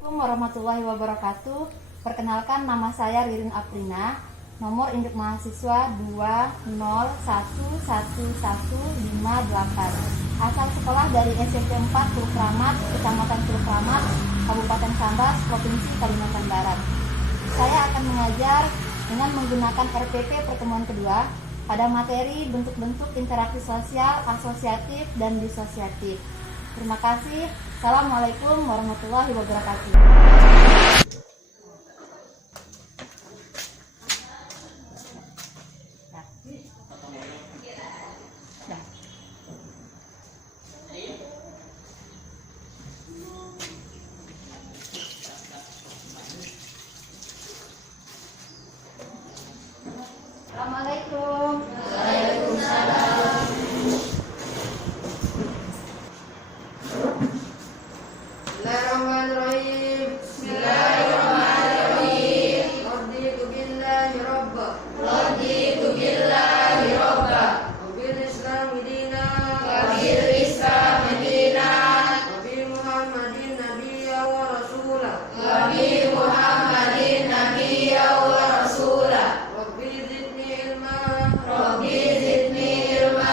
Assalamualaikum warahmatullahi wabarakatuh. Perkenalkan, nama saya Ririn Aprina. Nomor induk mahasiswa 2011158. Asal sekolah dari SMP 4 Teluk Kramat, Kecamatan Teluk Kramat, Kabupaten Sambas, Provinsi Kalimantan Barat. Saya akan mengajar dengan menggunakan RPP pertemuan kedua pada materi bentuk-bentuk interaksi sosial, asosiatif, dan disosiatif. Terima kasih. Assalamualaikum warahmatullahi wabarakatuh. Assalamualaikum. Waalaikumsalam. Bismillahirrahmanirrahim. Bismillahirrahmanirrahim. Raditu billahi rabba. Raditu billahi rabba. Wabil islami dina. Wabil islami dina. Wabi Muhammadin nabiyya wa rasulah. Wabi Muhammadin nabiyya wa rasulah. Rabbi zidni ilma. Rabbi zidni ilma.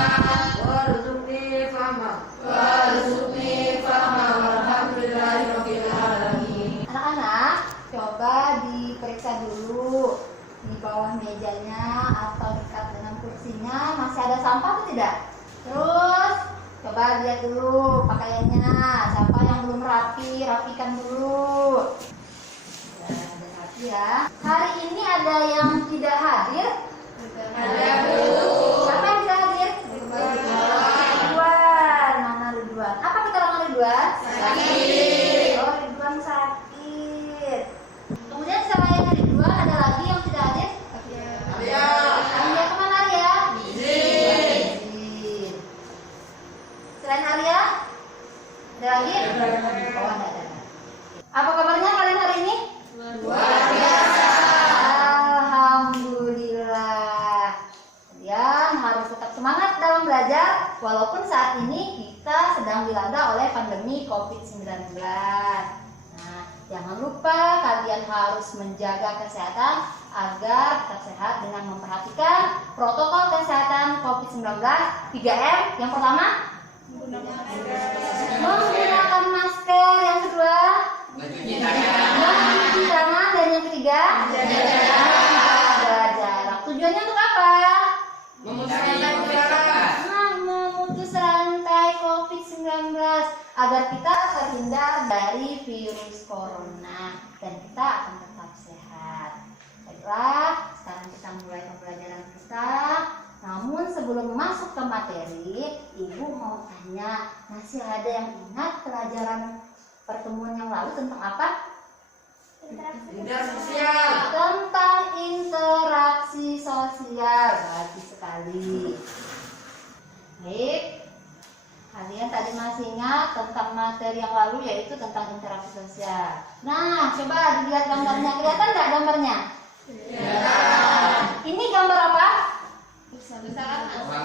Warzuqni fahma. Warzuqni fahma. Walhamdulillahirabbil alamin. Anak-anak, coba diperiksa dulu di bawah mejanya atau dekat dengan kursinya masih ada sampah atau tidak? Terus coba lihat dulu pakaiannya, siapa yang belum rapi, rapikan dulu. Ya, ada rapi ya. Hari ini ada yang tidak hadir? Ada, Bu. Siapa yang tidak hadir? Ridwan. Mana Ridwan? Apa keterangan Ridwan? Sakit. Oh, Ridwan sakit. Kemudian selain Ridwan ada lagi yang tidak hadir? Ada. Alia kemana Alia? Izin. Izin. Selain Alia? Ada lagi? Oh, ada. Apa kabarnya kalian hari ini? Luar biasa. Alhamdulillah. Kalian harus tetap semangat dalam belajar walaupun saat ini kita sedang dilanda oleh pandemi COVID-19. Nah, jangan lupa kalian harus menjaga kesehatan agar tetap sehat dengan memperhatikan protokol kesehatan COVID-19 3M. Yang pertama, menggunakan masker. Yang kedua, Mencuci tangan. mencuci tangan. Dan yang ketiga, jaga jarak. Tujuannya untuk apa? Memusnahkan penularan. Memutus rantai COVID-19 agar kita terhindar dari virus corona dan kita akan tetap sehat. Baiklah, sekarang kita mulai pembelajaran kita. Namun sebelum masuk ke materi, Ibu mau tanya, masih ada yang ingat pelajaran pertemuan yang lalu tentang apa? Interaksi sosial. Tentang interaksi sosial. Bagus sekali. Baik, kalian tadi masih ingat tentang materi yang lalu yaitu tentang interaksi sosial. Nah, coba dilihat gambarnya. Kelihatan nggak gambarnya? Ini gambar apa?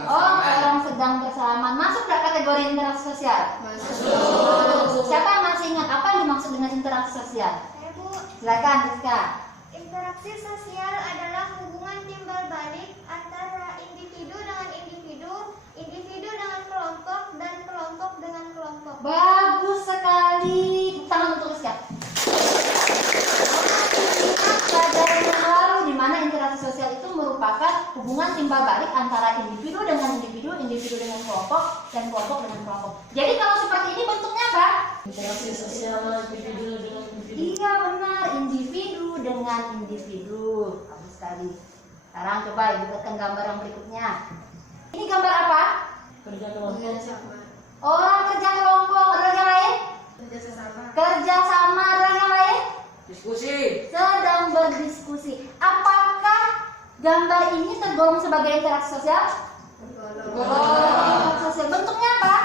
Oh, orang sedang bersalaman. Masuk nggak kategori interaksi sosial? Masuk. Siapa yang masih ingat apa yang dimaksud dengan interaksi sosial? Bu, Silakan, Rizka. interaksi sosial adalah hubungan timbal balik antara individu dengan individu, individu dengan kelompok, dan kelompok dengan kelompok. Bagus sekali. Tangan untuk Rizka. Pelajaran yang lalu di mana interaksi sosial itu merupakan hubungan timbal balik antara individu dengan individu, individu dengan kelompok, dan kelompok dengan kelompok. Jadi kalau seperti ini bentuknya apa? Interaksi sosial individu dengan individu. Iya benar, individu dengan individu. Bagus sekali. Sekarang coba Ibu buatkan gambar yang berikutnya. Ini gambar apa? Kerja kelompok. Orang kerja kelompok. Ada lagi yang lain? Kerja sama. Ada lagi yang lain? Diskusi. Sedang berdiskusi. Apakah gambar ini tergolong sebagai interaksi sosial? Interaksi sosial. Bentuknya apa?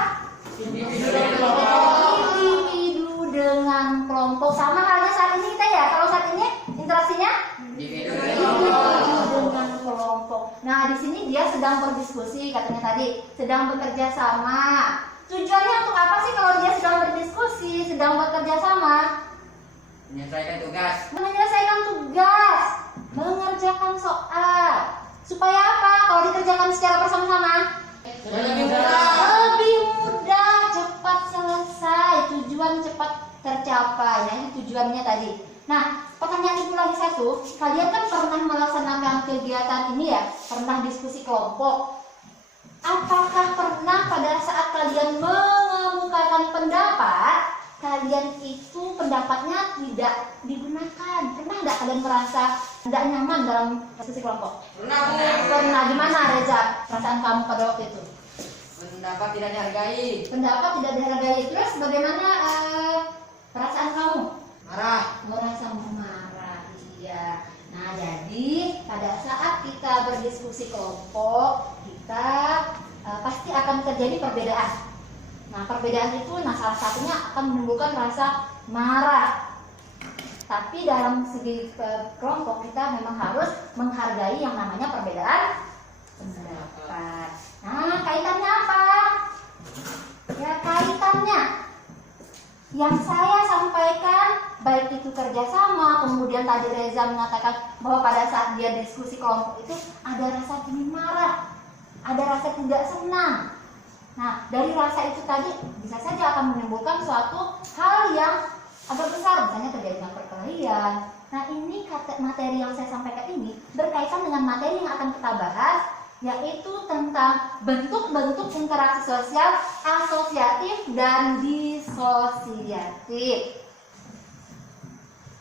Individu dengan kelompok. Individu dengan kelompok. Sama halnya saat ini kita ya. Kalau saat ini interaksinya Individu individu dengan kelompok. Nah, di sini dia sedang berdiskusi katanya tadi, sedang bekerja sama. Tujuannya untuk apa sih kalau dia sedang berdiskusi, sedang bekerja sama? Menyelesaikan tugas. Menyelesaikan tugas, mengerjakan soal. Supaya apa? Kalau dikerjakan secara bersama-sama, Lebih mudah. lebih mudah, cepat selesai, tujuan cepat tercapai. Nah, ini tujuannya tadi. Nah, pertanyaan ibu lagi satu, kalian kan pernah melaksanakan kegiatan ini ya, pernah diskusi kelompok. Apakah pernah pada saat kalian mengemukakan pendapat, kalian itu pendapatnya tidak digunakan? Pernah nggak kalian merasa tidak nyaman dalam diskusi kelompok? Pernah, Bu. Pernah. Gimana Reza perasaan kamu pada waktu itu? Pendapat tidak dihargai. Pendapat tidak dihargai. Terus bagaimana perasaan kamu? Marah. Merasa marah. Iya. Nah, jadi pada saat kita berdiskusi kelompok, kita pasti akan terjadi perbedaan. Nah, perbedaan itu, salah satunya akan menimbulkan rasa marah. Tapi dalam segi kelompok kita memang harus menghargai yang namanya perbedaan pendapat. Nah, kaitannya apa? Ya, kaitannya yang saya sampaikan, baik itu kerjasama, kemudian tadi Reza mengatakan bahwa pada saat dia diskusi kelompok itu ada rasa ingin marah, ada rasa tidak senang. Nah, dari rasa itu tadi bisa saja akan menimbulkan suatu hal yang agak besar, misalnya terjadinya perkelahian. Nah, ini materi yang saya sampaikan ini berkaitan dengan materi yang akan kita bahas, yaitu tentang bentuk-bentuk interaksi sosial asosiatif dan disosiatif.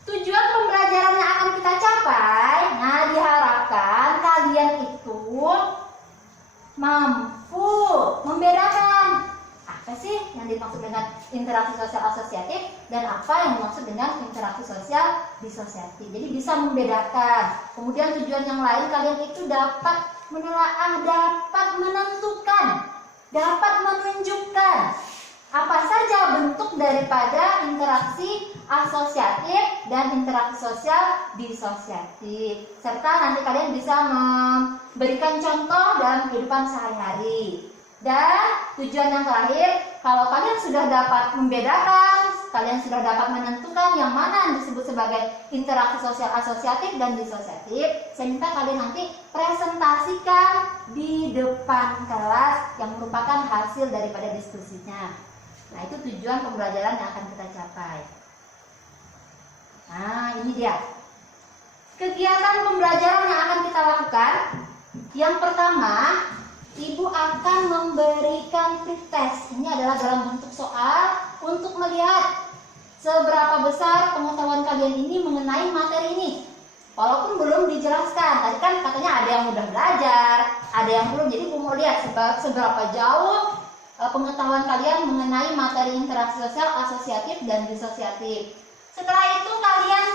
Tujuan pembelajaran yang akan kita capai, nah diharapkan kalian itu mampu membedakan apa sih yang dimaksud dengan interaksi sosial asosiatif dan apa yang dimaksud dengan interaksi sosial disosiatif. Jadi bisa membedakan. Kemudian tujuan yang lain, kalian itu dapat menelaah, dapat menentukan, dapat menunjukkan apa saja bentuk daripada interaksi asosiatif dan interaksi sosial disosiatif. Serta nanti kalian bisa memberikan contoh dalam kehidupan sehari-hari. Dan tujuan yang terakhir, kalau kalian sudah dapat membedakan, kalian sudah dapat menentukan yang mana yang disebut sebagai interaksi sosial asosiatif dan disosiatif, saya minta kalian nanti presentasikan di depan kelas yang merupakan hasil daripada diskusinya. Nah, itu tujuan pembelajaran yang akan kita capai. Nah, ini dia kegiatan pembelajaran yang akan kita lakukan. Yang pertama, Ibu akan memberikan pretest. Ini adalah dalam bentuk soal untuk melihat seberapa besar pengetahuan kalian ini mengenai materi ini. Walaupun belum dijelaskan. Tadi kan katanya ada yang udah belajar, ada yang belum. Jadi Ibu mau lihat seberapa jauh pengetahuan kalian mengenai materi interaksi sosial asosiatif dan disosiatif. Setelah itu kalian,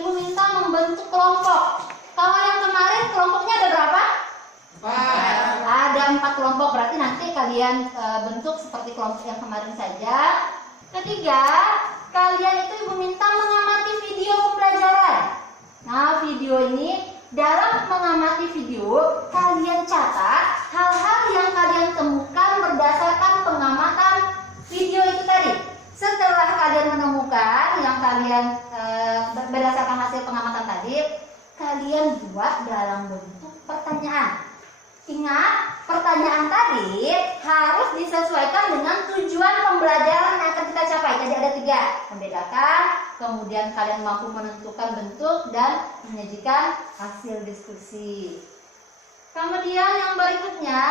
Ibu minta membentuk kelompok. Kalau yang kemarin kelompoknya ada berapa? 4. Ada 4 kelompok, berarti nanti kalian bentuk seperti kelompok yang kemarin saja. Ketiga, kalian itu Ibu minta mengamati video pembelajaran. Nah, video ini, dalam mengamati video, kalian catat hal-hal yang kalian temukan berdasarkan pengamatan video itu tadi. Setelah kalian menemukan yang kalian berdasarkan hasil pengamatan tadi, kalian buat dalam bentuk pertanyaan. Ingat, pertanyaan tadi harus disesuaikan dengan tujuan pembelajaran yang akan kita capai. Jadi ada 3, membedakan, kemudian kalian mampu menentukan bentuk dan menyajikan hasil diskusi. Kemudian yang berikutnya,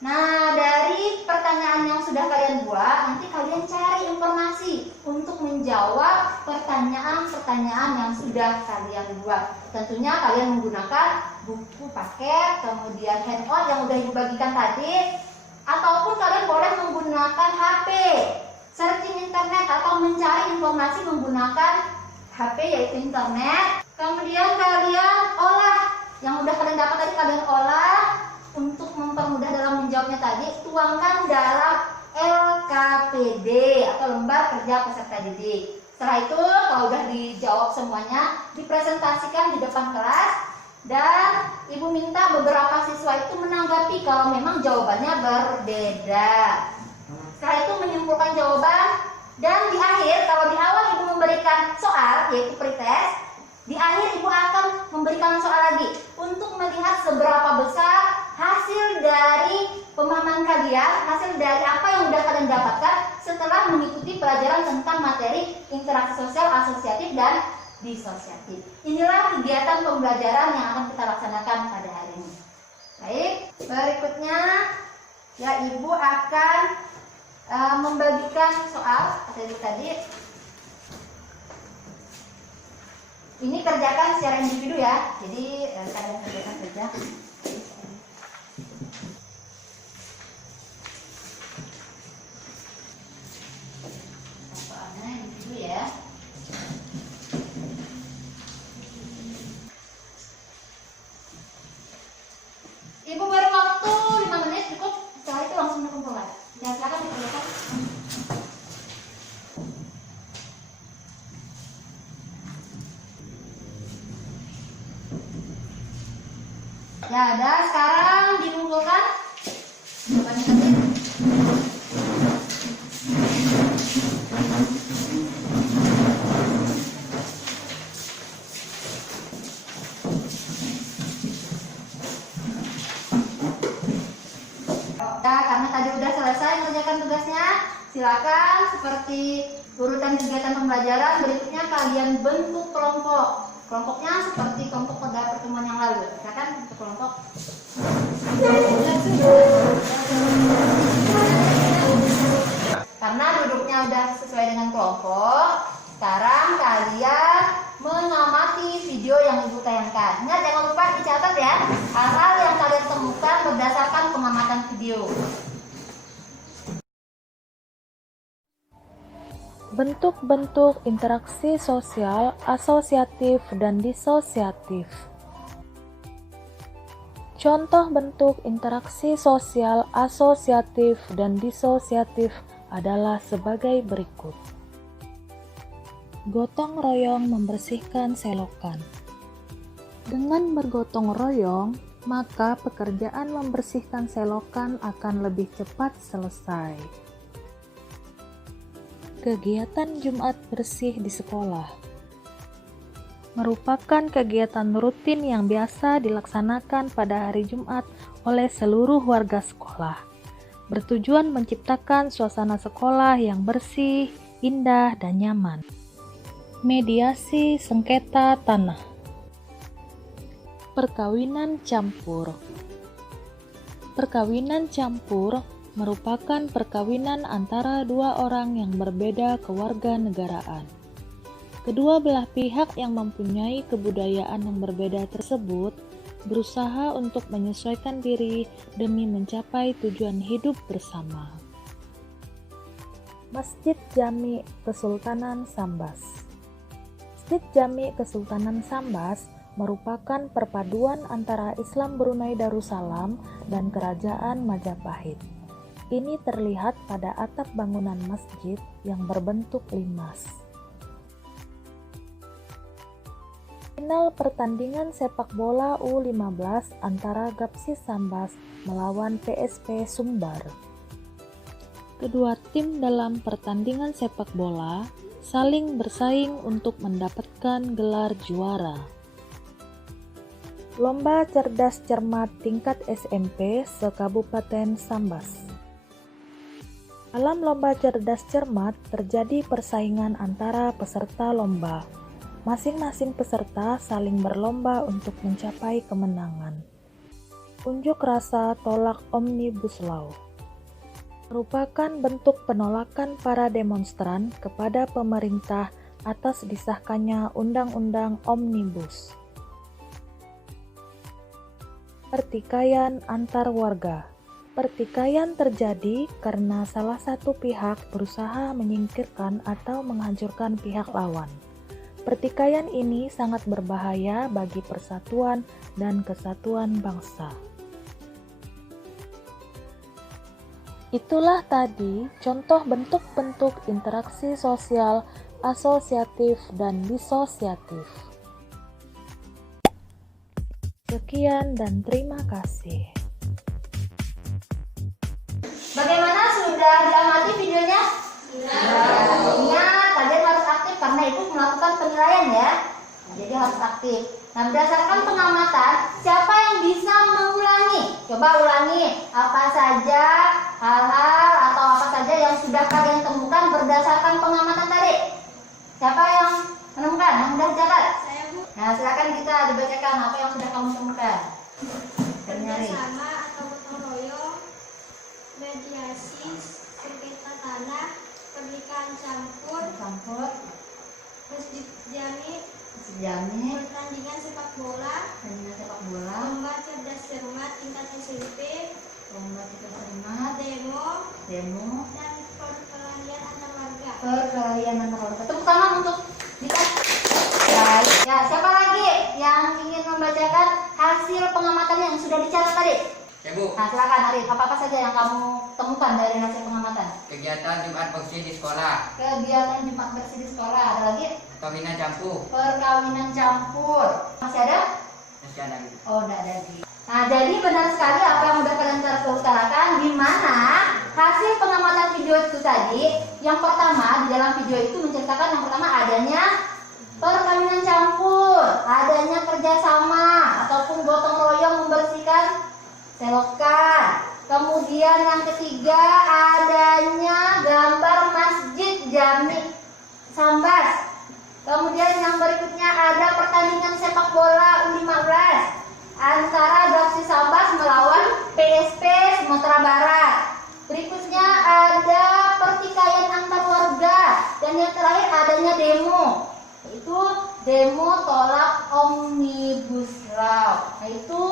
nah dari pertanyaan yang sudah kalian buat, nanti kalian cari informasi untuk menjawab pertanyaan-pertanyaan yang sudah kalian buat. Tentunya kalian menggunakan buku paket, kemudian handout yang sudah dibagikan tadi, ataupun kalian boleh menggunakan HP, searching internet atau mencari informasi menggunakan HP yaitu internet. Kemudian kalian olah yang sudah kalian dapat tadi, kalian olah untuk mempermudah dalam menjawabnya tadi, tuangkan dalam LKPD atau lembar kerja peserta didik. Setelah itu kalau sudah dijawab semuanya, dipresentasikan di depan kelas dan Ibu minta beberapa siswa itu menanggapi kalau memang jawabannya berbeda. Setelah itu menyimpulkan jawaban Dan di akhir, kalau di awal Ibu memberikan soal, yaitu pretest, di akhir Ibu akan memberikan soal lagi untuk melihat seberapa besar hasil dari pemahaman kalian, hasil dari apa yang sudah kalian dapatkan setelah mengikuti pelajaran tentang materi interaksi sosial, asosiatif, dan disosiatif. Inilah kegiatan pembelajaran yang akan kita laksanakan pada hari ini. Baik, berikutnya ya Ibu akan membagikan soal tadi. Ini kerjakan secara individu ya. Jadi kalian kerjakan saja. Soalnya individu ya. Ibu beri waktu 5 menit cukup. Setelah itu langsung dikumpulkan. Ya, silakan dikerjakan. Ya, ada. Sekarang dikumpulkan. Jawabannya tadi. Ya, karena tadi udah selesai mengerjakan tugasnya, silakan seperti urutan kegiatan pembelajaran berikutnya kalian bentuk kelompok. Kelompoknya seperti kelompok pada pertemuan yang lalu. Silakan bentuk kelompok. Karena duduknya udah sesuai dengan kelompok, sekarang kalian mengamati video yang Ibu tayangkan. Ingat, jangan lupa dicatat ya hal-hal yang kalian temukan berdasarkan pengamatan video. Bentuk-bentuk interaksi sosial, asosiatif, dan disosiatif. Contoh bentuk interaksi sosial, asosiatif, dan disosiatif adalah sebagai berikut. Gotong royong membersihkan selokan. Dengan bergotong royong, maka pekerjaan membersihkan selokan akan lebih cepat selesai. Kegiatan Jumat bersih di sekolah merupakan kegiatan rutin yang biasa dilaksanakan pada hari Jumat oleh seluruh warga sekolah, bertujuan menciptakan suasana sekolah yang bersih, indah, dan nyaman. Mediasi sengketa tanah. Perkawinan campur. Perkawinan campur merupakan perkawinan antara dua orang yang berbeda kewarganegaraan. Kedua belah pihak yang mempunyai kebudayaan yang berbeda tersebut berusaha untuk menyesuaikan diri demi mencapai tujuan hidup bersama. Masjid Jami Kesultanan Sambas. Masjid Jami Kesultanan Sambas merupakan perpaduan antara Islam Brunei Darussalam dan Kerajaan Majapahit. Ini terlihat pada atap bangunan masjid yang berbentuk limas. Final pertandingan sepak bola U15 antara Gapsis Sambas melawan PSP Sumbar. Kedua tim dalam pertandingan sepak bola saling bersaing untuk mendapatkan gelar juara. Lomba cerdas cermat tingkat SMP se-Kabupaten Sambas. Dalam lomba cerdas cermat terjadi persaingan antara peserta lomba. Masing-masing peserta saling berlomba untuk mencapai kemenangan. Unjuk rasa tolak Omnibus Law merupakan bentuk penolakan para demonstran kepada pemerintah atas disahkannya Undang-Undang Omnibus. Pertikaian antar warga. Pertikaian terjadi karena salah satu pihak berusaha menyingkirkan atau menghancurkan pihak lawan. Pertikaian ini sangat berbahaya bagi persatuan dan kesatuan bangsa. Itulah tadi contoh bentuk-bentuk interaksi sosial, asosiatif, dan disosiatif. Sekian dan terima kasih. Bagaimana, sudah diamati videonya? Sudah. penilaian ya. Nah, jadi harus aktif. Nah, berdasarkan pengamatan, siapa yang bisa mengulangi? Coba ulangi apa saja hal-hal atau apa saja yang sudah kalian temukan berdasarkan pengamatan tadi. Siapa yang menemukan? Yang sudah catat? Saya, Bu. Nah, silakan kita dibacakan apa yang sudah kamu temukan. Nyari. Bersama atau gotong royong, mediasi, sengketa tanah, pernikahan campur, masjid jami, pertandingan sepak bola, lomba cerdas cermat tingkat SMP, demo, dan perkelahian antar warga. Perkelahian antar warga. Tepuk tangan untuk Dika. Ya, siapa lagi yang ingin membacakan hasil pengamatan yang sudah dicatat tadi? Ya, Bu. Nah, silakan Arif. Apa saja yang kamu temukan dari hasil pengamatan? Kegiatan Jumat bersih di sekolah. Kegiatan Jumat bersih di sekolah. Ada lagi? Perkawinan campur. Perkawinan campur. Masih ada? Masih ada lagi. Oh, tidak ada lagi. Nah, jadi benar sekali apa yang sudah kalian utarakan, di mana hasil pengamatan video itu tadi, yang pertama di dalam video itu menceritakan yang pertama adanya perkawinan campur, adanya kerjasama ataupun gotong royong membersihkan selokan. Kemudian yang ketiga adanya gambar masjid Jami Sambas. Kemudian yang berikutnya ada pertandingan sepak bola U15 antara Gapsi Sambas melawan PSP Sumatera Barat. Berikutnya ada pertikaian antar warga dan yang terakhir adanya demo, yaitu demo tolak Omnibus Law. Nah, itu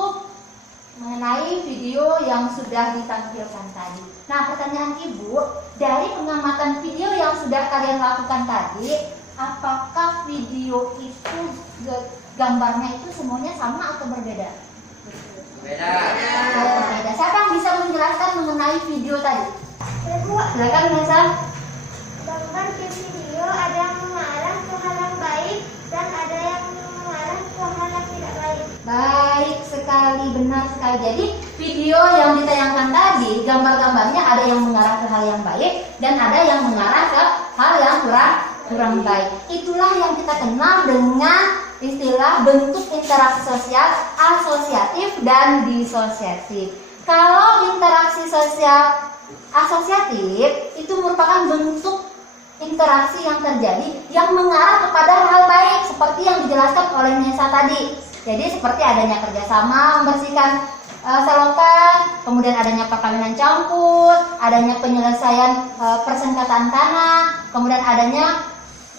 mengenai video yang sudah ditampilkan tadi. Nah, pertanyaan Ibu, dari pengamatan video yang sudah kalian lakukan tadi, apakah video itu gambarnya itu semuanya sama atau berbeda? Beda. Berbeda. Siapa yang bisa menjelaskan mengenai video tadi? Ibu, Silakan, Nesa. gambar di video ada yang mengarah ke hal yang baik dan ada yang mengarah ke hal yang tidak baik. Baik sekali, benar sekali. Jadi video yang ditayangkan tadi, gambar-gambarnya ada yang mengarah ke hal yang baik dan ada yang mengarah ke hal yang kurang baik. Itulah yang kita kenal dengan istilah bentuk interaksi sosial asosiatif dan disosiatif. Kalau interaksi sosial asosiatif itu merupakan bentuk interaksi yang terjadi yang mengarah kepada hal baik seperti yang dijelaskan oleh Nesa tadi. Jadi seperti adanya kerjasama membersihkan selokan, kemudian adanya perkawinan campur, adanya penyelesaian persengketaan tanah, kemudian adanya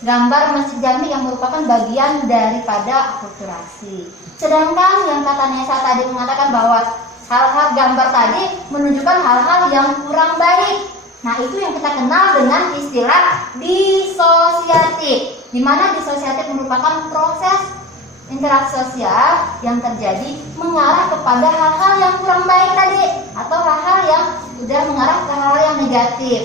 gambar masjid Jami yang merupakan bagian daripada akulturasi. Sedangkan yang kata Nesa tadi mengatakan bahwa hal-hal gambar tadi menunjukkan hal-hal yang kurang baik. Nah, itu yang kita kenal dengan istilah disosiatif, di mana disosiatif merupakan proses interaksi sosial yang terjadi mengarah kepada hal-hal yang kurang baik tadi atau hal-hal yang sudah mengarah ke hal yang negatif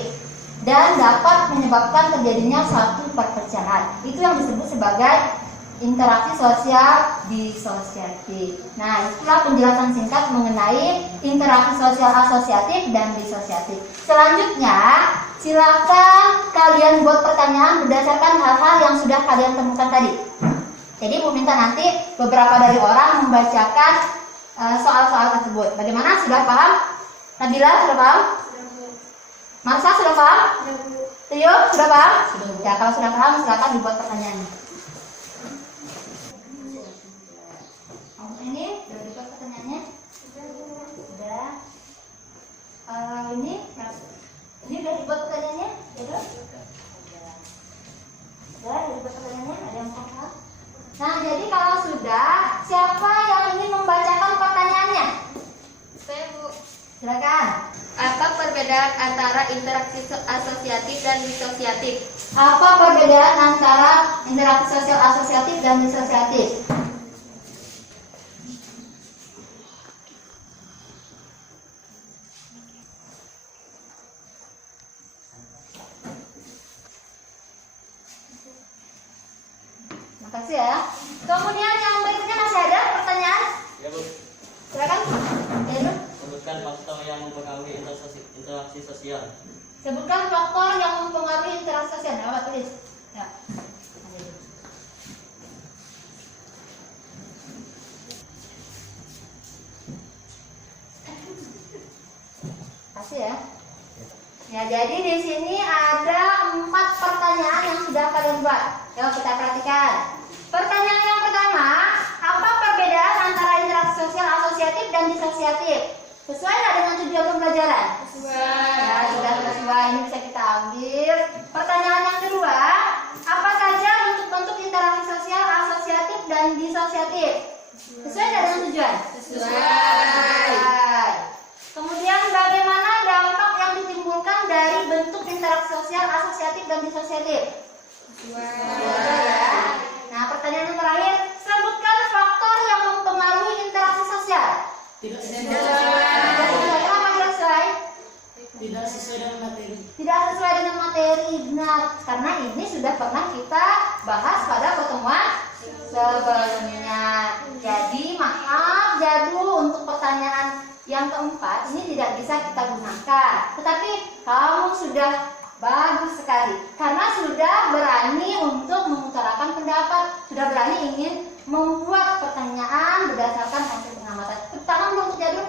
dan dapat menyebabkan terjadinya suatu perpecahan. Itu yang disebut sebagai interaksi sosial disosiatif. Nah, itulah penjelasan singkat mengenai interaksi sosial asosiatif dan disosiatif. Selanjutnya, silakan kalian buat pertanyaan berdasarkan hal-hal yang sudah kalian temukan tadi. Jadi Bu minta nanti beberapa dari orang membacakan soal-soal tersebut. Bagaimana? Sudah paham? Nabila sudah paham? Marsa sudah paham? Tio sudah paham? Ya, kalau sudah paham silakan dibuat pertanyaannya. Ini sudah dibuat pertanyaannya? Sudah. Ini sudah dibuat pertanyaannya? Sudah. Sudah dibuat pertanyaannya? Ada yang paham? Nah, jadi kalau sudah, siapa yang ingin membacakan pertanyaannya? Saya, Bu. Silakan. Apa perbedaan antara interaksi asosiatif dan disosiatif? Apa perbedaan antara interaksi sosial asosiatif dan disosiatif? Makasih ya. Kemudian yang berikutnya masih ada pertanyaan? Ya, Bu. Silakan. Ya, Bu. Sebutkan faktor yang mempengaruhi interaksi sosial. Sebutkan faktor yang mempengaruhi interaksi sosial. Apa tulis? Ya. Kasih ya. Ya, jadi di sini ada 4 pertanyaan yang sudah kalian buat. Yuk kita perhatikan. Pertanyaan yang pertama, apa perbedaan antara interaksi sosial asosiatif dan disosiatif? Sesuai nggak dengan tujuan pembelajaran? Sesuai. Ya, sudah sesuai. Ini bisa kita ambil. Pertanyaan yang kedua, apa saja bentuk-bentuk interaksi sosial asosiatif dan disosiatif? Sesuai nggak dengan tujuan? Sesuai. Kemudian bagaimana dampak yang ditimbulkan dari bentuk interaksi sosial asosiatif dan disosiatif? Sesuai ya. Nah, pertanyaan yang terakhir, sebutkan faktor yang mempengaruhi interaksi sosial. Tidak Kenapa tidak sesuai? tidak sesuai dengan materi. Tidak sesuai dengan materi, benar. Karena ini sudah pernah kita bahas pada pertemuan sebelumnya. Jadi maaf Jadu, untuk pertanyaan yang keempat ini tidak bisa kita gunakan. Tetapi kamu sudah bagus sekali karena sudah berani untuk mengutarakan pendapat, sudah berani ingin membuat pertanyaan berdasarkan hasil pengamatan. Tepuk tangan dulu untuk Jadu.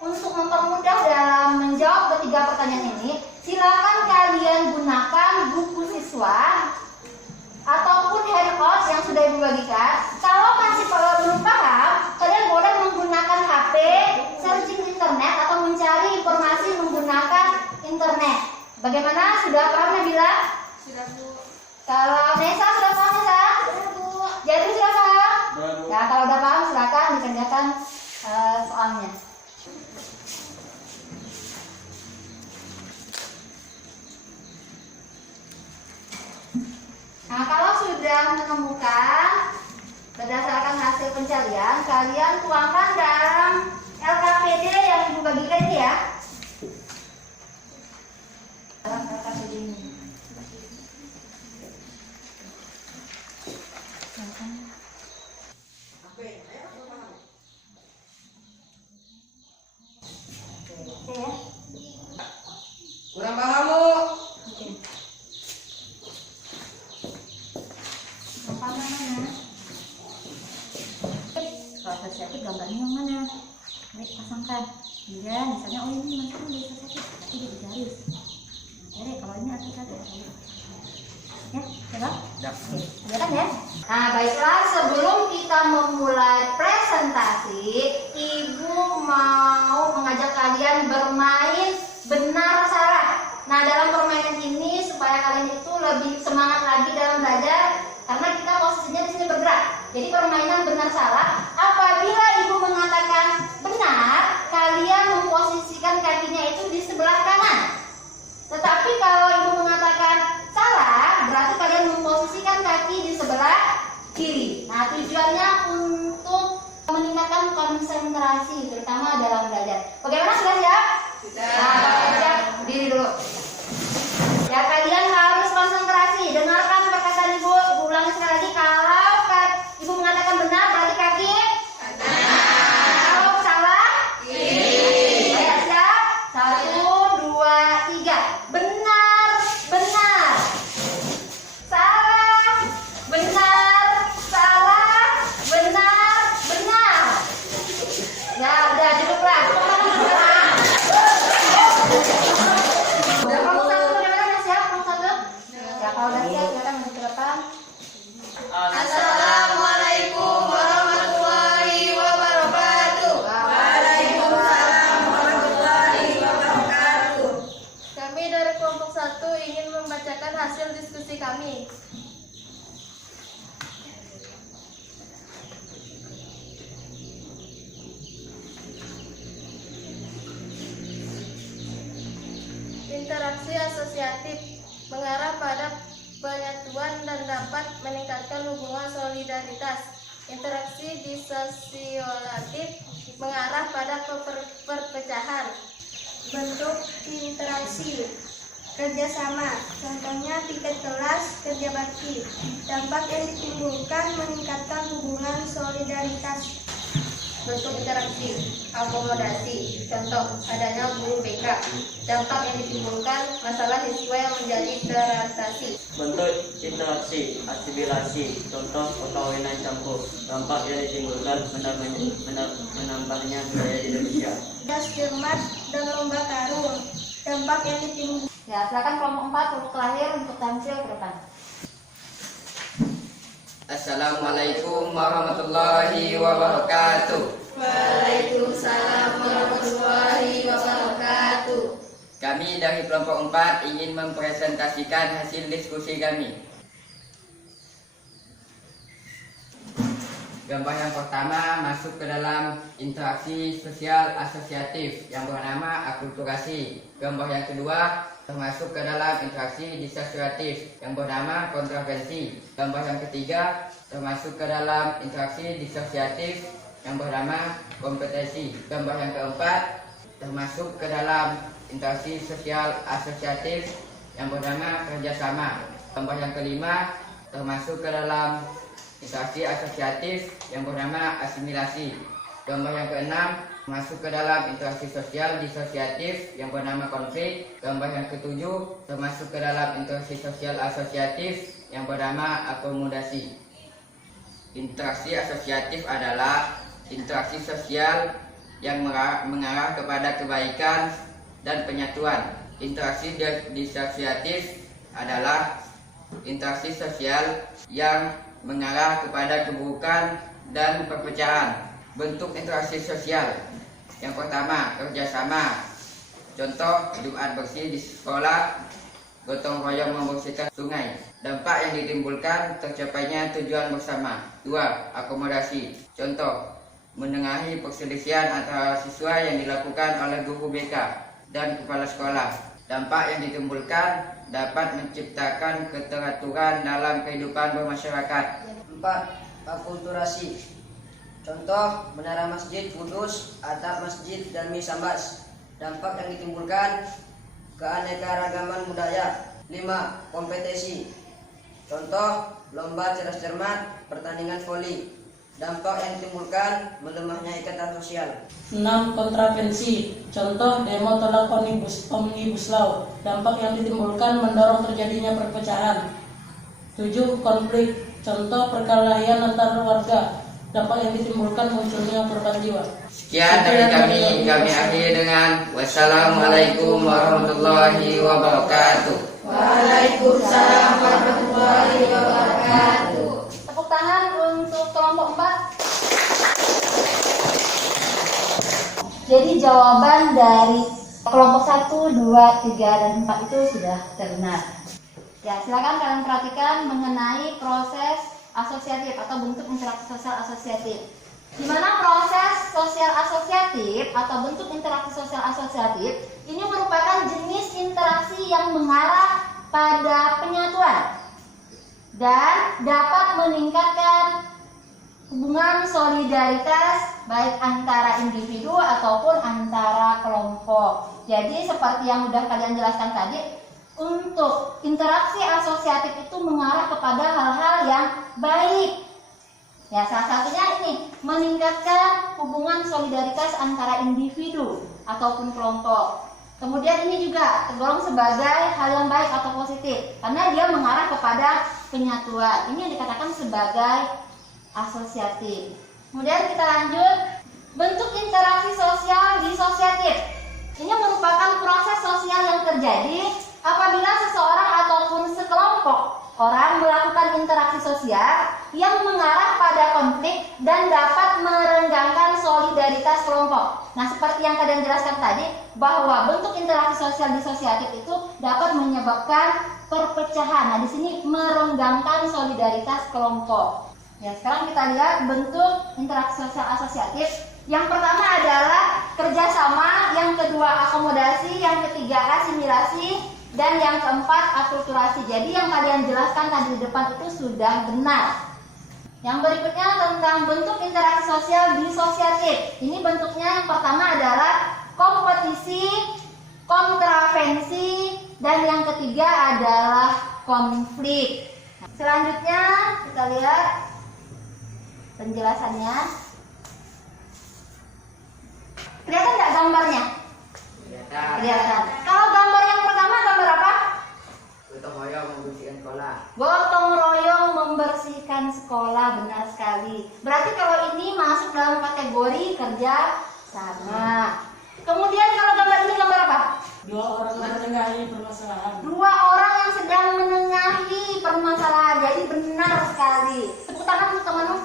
Untuk mempermudah dalam menjawab ketiga pertanyaan ini, silakan kalian gunakan buku siswa ataupun handout yang sudah Ibu bagikan. Kalau masih belum paham, kalian boleh menggunakan HP, searching internet atau mencari informasi menggunakan internet. Bagaimana? Sudah paham Nabila? Sudah, Bu. Kalau Nesa sudah paham Nesa? Sudah, Bu. Jadi sudah paham? Sudah, Bu. Ya, kalau udah paham silakan dikerjakan soalnya. Nah, kalau sudah menemukan berdasarkan hasil pencarian, kalian tuangkan dalam LKPD yang Ibu bagikan ini ya. Dalam LKPD ini. Oke ya. Kurang paham, Bu. Oke. Apa namanya? Kalau asosiatif gambarnya yang mana? Baik, pasangkan. Kemudian misalnya, oh ini masuknya di asosiatif, berarti di garis. Oke, kalau ini asosiatif. Ya, coba. Ya. Oke, kelihatan ya? Nah, baiklah, sebelum kita memulai presentasi, Ibu mau mengajak kalian bermain benar salah. Nah, dalam permainan ini supaya kalian itu lebih semangat lagi dalam belajar, karena kita posisinya di sini bergerak. Jadi permainan benar salah. Apabila Ibu mengatakan benar, kalian memposisikan kakinya itu di sebelah kanan. Tetapi kalau Ibu mengatakan salah, berarti kalian memposisikan kaki di sebelah kiri. Nah, tujuannya untuk meningkatkan konsentrasi, terutama dalam belajar. Bagaimana, sudah siap? Sudah. Nah, siap, berdiri dulu. Ya, kalian harus konsentrasi. Dengarkan perkataan Ibu. Ibu ulangi sekali lagi. Kalau Ibu mengatakan benar, berarti kaki benar. Kalau salah, kiri. Ya, siap. 1, 2, 3. Benar, benar. Salah, benar, salah, benar, benar. Ya, udah cukuplah. Udah, kamu satu bagaimana? Udah siap? Kamu satu? Ya, kalau udah siap, silakan maju ke depan. Assalamualaikum warahmatullahi wabarakatuh. Waalaikumsalam warahmatullahi wabarakatuh. Kami dari kelompok 1 ingin membacakan hasil diskusi kami. Interaksi asosiatif mengarah pada penyatuan dan dapat meningkatkan hubungan solidaritas. Interaksi disosiatif mengarah pada perpecahan. Bentuk interaksi kerjasama, contohnya piket kelas, kerja bakti. Dampak yang ditimbulkan meningkatkan hubungan solidaritas. Bentuk interaksi, akomodasi, contoh adanya guru BK. Dampak yang ditimbulkan, masalah siswa yang menjadi terrealisasi. Bentuk interaksi, asimilasi, contoh perkawinan campur. Dampak yang ditimbulkan menambahnya budaya Indonesia. Firman dan lomba karung. Dampak yang ditimbulkan. Ya, silakan kelompok 4 huruf terakhir untuk tampil ke depan. Assalamualaikum warahmatullahi wabarakatuh. Waalaikumsalam warahmatullahi wabarakatuh. Kami dari kelompok 4 ingin mempresentasikan hasil diskusi kami. Gambar yang pertama masuk ke dalam interaksi sosial asosiatif yang bernama akulturasi. Gambar yang kedua termasuk ke dalam interaksi disosiatif yang bernama kontravensi. Gambar yang ketiga termasuk ke dalam interaksi disosiatif yang bernama kompetensi. Gambar yang keempat termasuk ke dalam interaksi sosial asosiatif yang bernama kerjasama. Gambar yang kelima termasuk ke dalam interaksi asosiatif yang bernama asimilasi. Gambar yang keenam masuk ke dalam interaksi sosial disosiatif yang bernama konflik. Gambar yang ketujuh termasuk ke dalam interaksi sosial asosiatif yang bernama akomodasi. Interaksi asosiatif adalah interaksi sosial yang mengarah kepada kebaikan dan penyatuan. Interaksi disosiatif adalah interaksi sosial yang mengarah kepada keburukan dan perpecahan. Bentuk interaksi sosial yang pertama, kerjasama. Contoh, Jumat bersih di sekolah, gotong royong membersihkan sungai. Dampak yang ditimbulkan, tercapainya tujuan bersama. 2. Akomodasi. Contoh, menengahi perselisihan antara siswa yang dilakukan oleh guru BK dan kepala sekolah. Dampak yang ditimbulkan dapat menciptakan keteraturan dalam kehidupan bermasyarakat. 4. Akulturasi. Contoh, menara masjid Kudus, atap masjid dan misambas. Dampak yang ditimbulkan, keanekaragaman budaya. 5. Kompetisi. Contoh, lomba cerdas cermat, pertandingan voli. Dampak yang ditimbulkan, melemahnya ikatan sosial. 6. Kontravensi. Contoh, demo tolak Omnibus Law. Dampak yang ditimbulkan mendorong terjadinya perpecahan. 7. Konflik. Contoh, perkelahian antar warga. Dampak yang ditimbulkan munculnya korban jiwa. Sekian dari kami akhiri dengan wassalamualaikum warahmatullahi wabarakatuh. Waalaikumsalam warahmatullahi wabarakatuh. Tepuk tangan untuk kelompok 4. Jadi jawaban dari kelompok 1, 2, 3, dan 4 itu sudah terbenar. Ya, silakan kalian perhatikan mengenai proses asosiatif atau bentuk interaksi sosial asosiatif. Di mana proses sosial asosiatif atau bentuk interaksi sosial asosiatif ini merupakan jenis interaksi yang mengarah pada penyatuan dan dapat meningkatkan hubungan solidaritas baik antara individu ataupun antara kelompok. Jadi seperti yang sudah kalian jelaskan tadi, untuk interaksi asosiatif itu mengarah kepada hal-hal yang baik. Ya, salah satunya ini meningkatkan hubungan solidaritas antara individu ataupun kelompok. Kemudian ini juga tergolong sebagai hal yang baik atau positif karena dia mengarah kepada penyatuan. Ini yang dikatakan sebagai asosiatif. Kemudian kita lanjut, bentuk interaksi sosial disosiatif. Ini merupakan proses sosial yang terjadi apabila seseorang ataupun sekelompok orang melakukan interaksi sosial yang mengarah pada konflik dan dapat merenggangkan solidaritas kelompok. Nah, seperti yang kalian jelaskan tadi, bahwa bentuk interaksi sosial disosiatif itu dapat menyebabkan perpecahan. Nah, di sini merenggangkan solidaritas kelompok. Ya, sekarang kita lihat bentuk interaksi sosial asosiatif. Yang pertama adalah kerjasama, yang kedua akomodasi, yang ketiga asimilasi, dan yang keempat akulturasi. Jadi yang kalian jelaskan tadi di depan itu sudah benar. Yang berikutnya tentang bentuk interaksi sosial disosiatif. Ini bentuknya yang pertama adalah kompetisi, kontravensi, dan yang ketiga adalah konflik. Selanjutnya kita lihat penjelasannya. Kelihatan nggak gambarnya? Kelihatan. Kelihatan. Kalau gambar yang pertama gambar apa? Gotong royong membersihkan sekolah. Gotong royong membersihkan sekolah, benar sekali. Berarti kalau ini masuk dalam kategori kerja sama. Kemudian kalau gambar ini gambar apa? Dua orang menengahi permasalahan. Dua orang yang sedang menengahi permasalahan. Jadi benar sekali. Tepuk tangan untuk teman-teman.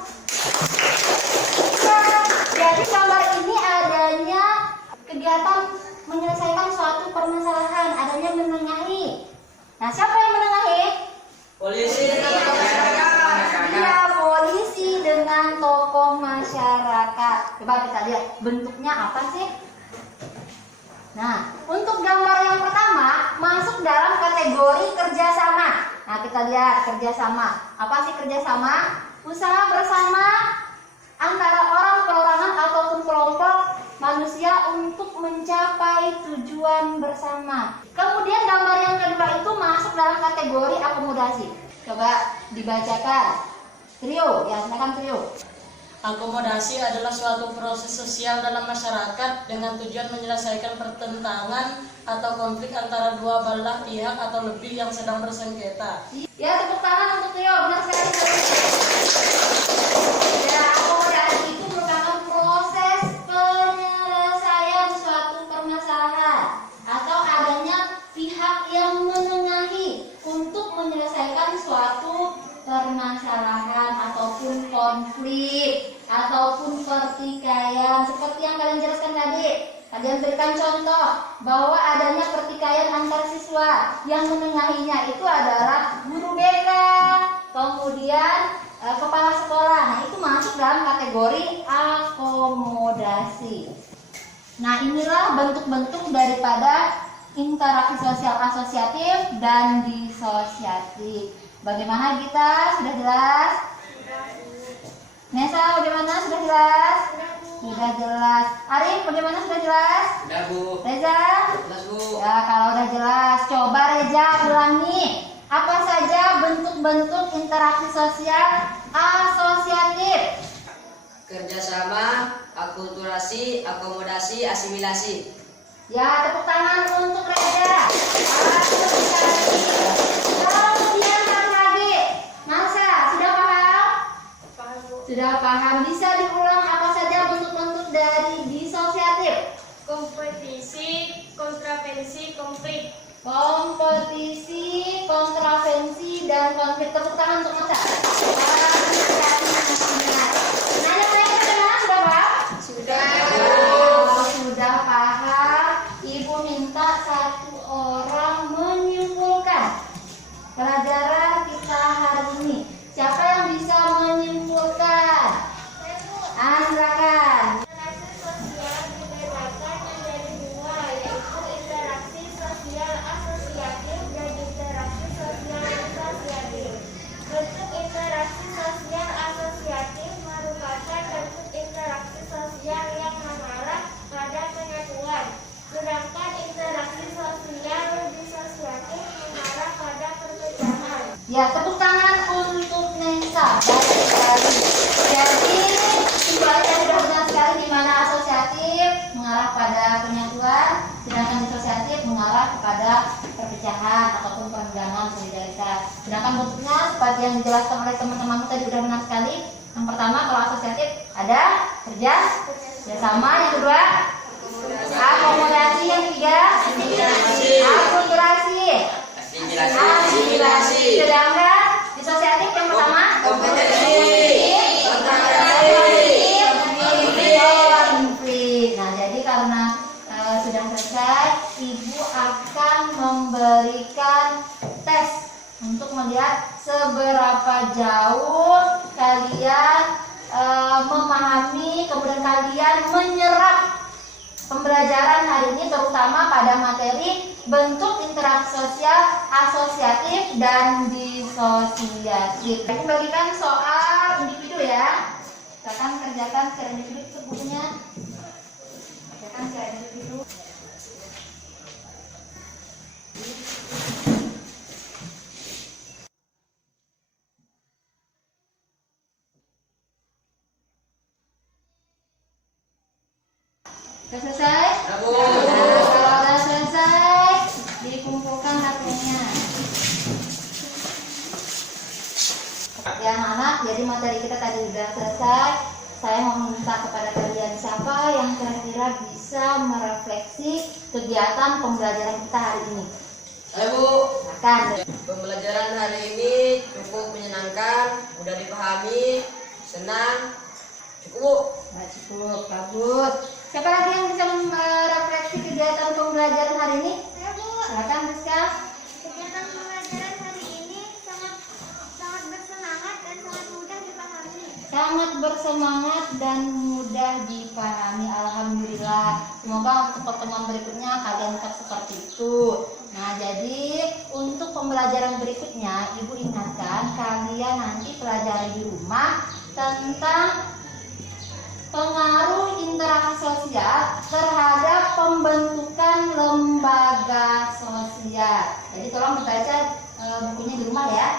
Ya, jadi gambar ini adanya kegiatan menyelesaikan suatu permasalahan, adanya menengahi. Nah, siapa yang menengahi? Polisi dengan Iya, polisi dengan tokoh masyarakat. Coba kita lihat bentuknya apa sih? Nah, untuk gambar yang pertama masuk dalam kategori kerjasama. Nah, kita lihat kerjasama. Apa sih kerjasama? Usaha bersama antara orang, perorangan ataupun kelompok manusia untuk mencapai tujuan bersama. Kemudian gambar yang kedua itu masuk dalam kategori akomodasi. Coba dibacakan. Trio, ya silakan trio. Akomodasi adalah suatu proses sosial dalam masyarakat dengan tujuan menyelesaikan pertentangan atau konflik antara dua belah pihak atau lebih yang sedang bersengketa. Ya, tepuk tangan untuk trio, benar sekali. Ya, akomodasi itu merupakan proses penyelesaian suatu permasalahan atau adanya pihak yang menengahi untuk menyelesaikan suatu permasalahan ataupun konflik ataupun pertikaian seperti yang kalian jelaskan tadi. Kalian berikan contoh bahwa adanya pertikaian antar siswa, yang menengahinya itu adalah guru BK, kemudian kepala sekolah. Nah, itu masuk dalam kategori akomodasi. Nah, inilah bentuk-bentuk daripada interaksi sosial asosiatif dan disosiatif. Bagaimana kita? Sudah jelas? Nesa, bagaimana? Sudah jelas? Sudah jelas. Arif, bagaimana? Sudah jelas? Sudah, Bu. Reza? Jelas, Bu. Ya, kalau udah jelas, coba Reza ulangi. Apa saja bentuk-bentuk interaksi sosial asosiatif? Kerjasama, akulturasi, akomodasi, asimilasi. Ya, tepuk tangan untuk Reza. Asosiasi. Kemudian yang tadi, Marsa, sudah paham? Sudah paham. Bisa diulang apa saja bentuk-bentuk dari disosiatif? Kompetisi, kontravensi, konflik. Kompetisi, kontravensi, dan konflik. Tepuk tangan untuk Marsa. Nah, yang lain bagaimana? Sudah paham? Sudah paham. Ibu minta satu orang menyimpulkan pelajaran kita hari ini. Siapa yang bisa menyimpulkan? Silakan. Interaksi sosial dibedakan menjadi dua, yaitu interaksi sosial asosiatif dan interaksi sosial disosiatif. Bentuk interaksi sosial asosiatif merupakan bentuk interaksi sosial yang mengarah pada penyatuan, sedangkan interaksi sosial disosiatif mengarah pada perpecahan. Ya, tepuk tangan untuk Nesa. Baik sekali. Jadi, simpulannya sudah benar sekali di mana asosiatif mengarah pada penyatuan, sedangkan disosiatif mengarah kepada perpecahan ataupun perenggangan solidaritas. Sedangkan bentuknya seperti yang dijelaskan oleh teman-teman tadi sudah benar sekali. Yang pertama, kalau asosiatif ada kerjasama, yang kedua akomodasi, yang ketiga akulturasi, asimilasi. Sedangkan disosiatif yang pertama konflik. Nah, jadi karena sudah selesai, Ibu akan memberikan tes untuk melihat seberapa jauh kalian memahami, kemudian kalian menyerap pembelajaran hari ini, terutama pada materi bentuk interaksi sosial asosiatif dan disosiatif. Ini bagikan soal individu ya. Silakan kerjakan secara individu bukunya. Kerjakan secara individu. Sudah selesai? merefleksi kegiatan pembelajaran kita hari ini. Ayo Bu, Silakan. pembelajaran hari ini cukup menyenangkan, mudah dipahami, senang. Cukup Bu. Nah, cukup, bagus. Siapa lagi yang bisa merefleksi kegiatan pembelajaran hari ini? Saya Bu, Silakan, Rizka. kegiatan pembelajaran hari ini sangat bersemangat dan sangat mudah dipahami. Sangat bersemangat dan mudah dipahami. Alhamdulillah. Semoga untuk pertemuan berikutnya kalian tetap seperti itu. Nah, jadi untuk pembelajaran berikutnya, Ibu ingatkan kalian nanti pelajari di rumah tentang pengaruh interaksi sosial terhadap pembentukan lembaga sosial. Jadi tolong dibaca bukunya di rumah ya.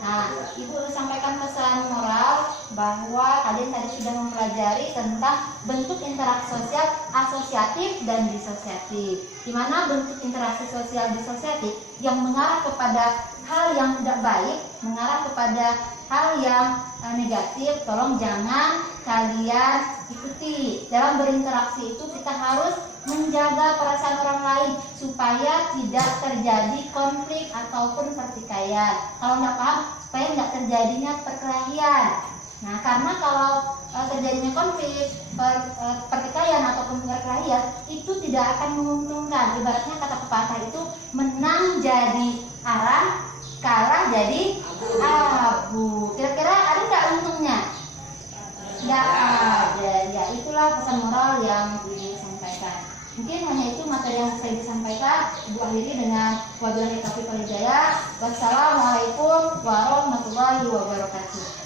Nah, Ibu sampaikan pesan moral bahwa kalian tadi sudah mempelajari tentang bentuk interaksi sosial asosiatif dan disosiatif. Di mana bentuk interaksi sosial disosiatif yang mengarah kepada hal yang tidak baik, mengarah kepada hal yang negatif, tolong jangan kalian ikuti. Dalam berinteraksi itu kita harus menjaga perasaan orang lain supaya tidak terjadi konflik ataupun pertikaian. Kalau nggak paham, supaya nggak terjadinya perkelahian. Nah, karena kalau terjadinya konflik, pertikaian ataupun perkelahian itu tidak akan menguntungkan. Ibaratnya kata pepatah itu menang jadi arang, kalah jadi abu. Kira-kira ada nggak untungnya? Nggak ada. Ya, itulah pesan moral yang disampaikan. Mungkin hanya itu materi yang saya disampaikan. Ibu akhiri dengan wabillahi taufiq wal hidayah. Wassalamualaikum warahmatullahi wabarakatuh.